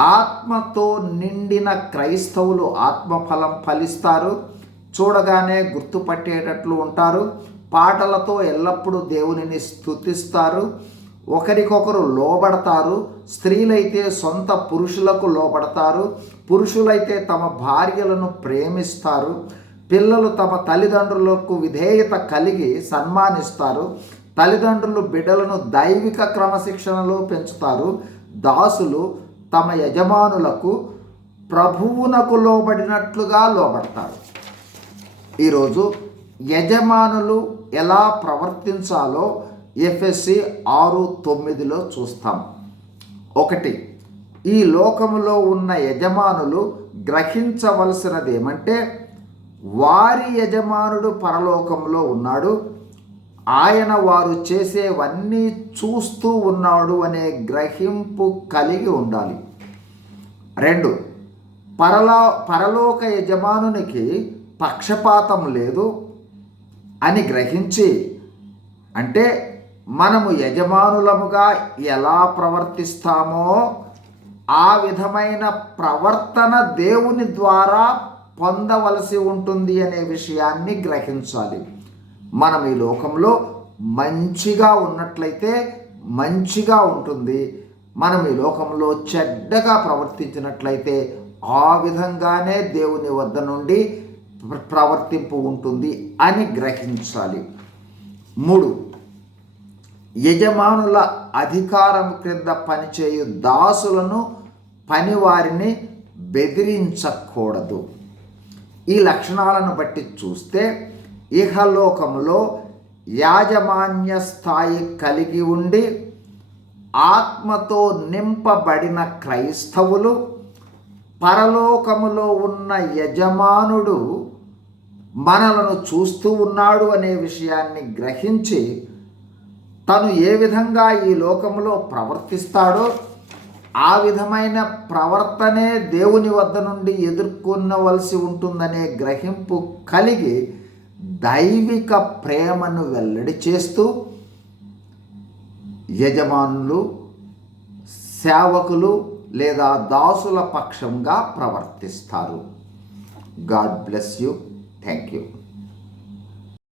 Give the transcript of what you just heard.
ఆత్మతో నిండిన క్రైస్తవులు ఆత్మఫలం ఫలిస్తారు. చూడగానే గుర్తుపట్టేటట్లు ఉంటారు. పాటలతో ఎల్లప్పుడూ దేవునిని స్థుతిస్తారు ఒకరికొకరు లోబడతారు. స్త్రీలైతే సొంత పురుషులకు లోబడతారు. పురుషులైతే తమ భార్యలను ప్రేమిస్తారు. పిల్లలు తమ తల్లిదండ్రులకు విధేయత కలిగి సన్మానిస్తారు. తల్లిదండ్రులు బిడ్డలను దైవిక క్రమశిక్షణలో పెంచుతారు. దాసులు తమ యజమానులకు ప్రభువునకు లోబడినట్లుగా లోబడతారు. ఈరోజు యజమానులు ఎలా ప్రవర్తించాలో ఎఫ్ఎస్సి ఆరు తొమ్మిదిలో చూస్తాం. ఒకటి ఈ లోకములో ఉన్న యజమానులు గ్రహించవలసినది ఏమంటే వారి యజమానుడు పరలోకంలో ఉన్నాడు ఆయన వారు చేసేవన్నీ చూస్తూ ఉన్నాడు అనే గ్రహింపు కలిగి ఉండాలి. రెండు పరలో పరలోక యజమానునికి పక్షపాతం లేదు అని గ్రహించి అంటే మనము యజమానులముగా ఎలా ప్రవర్తిస్తామో ఆ విధమైన ప్రవర్తన దేవుని ద్వారా పొందవలసి ఉంటుంది అనే విషయాన్ని గ్రహించాలి. మనం ఈ లోకంలో మంచిగా ఉన్నట్లయితే మంచిగా ఉంటుంది. మనం ఈ లోకంలో చెడ్డగా ప్రవర్తించినట్లయితే ఆ విధంగానే దేవుని వద్ద నుండి ప్రవర్తింపు ఉంటుంది అని గ్రహించాలి. మూడు యజమానుల అధికారం క్రింద పనిచేయు దాసులను పనివారిని బెదిరించకూడదు. ఈ లక్షణాలను బట్టి చూస్తే ఇహలోకములో యాజమాన్య స్థాయి కలిగి ఉండి ఆత్మతో నింపబడిన క్రైస్తవులు పరలోకములో ఉన్న యజమానుడు మనలను చూస్తూ ఉన్నాడు అనే విషయాన్ని గ్రహించి తను ఏ విధంగా ఈ లోకంలో ప్రవర్తిస్తాడో ఆ విధమైన ప్రవర్తనే దేవుని వద్ద నుండి ఎదుర్కొనవలసి ఉంటుందనే గ్రహింపు కలిగి దైవిక ప్రేమను వెల్లడి చేస్తూ యజమానులు సేవకులు లేదా దాసుల పక్షంగా ప్రవర్తిస్తారు. God bless you thank you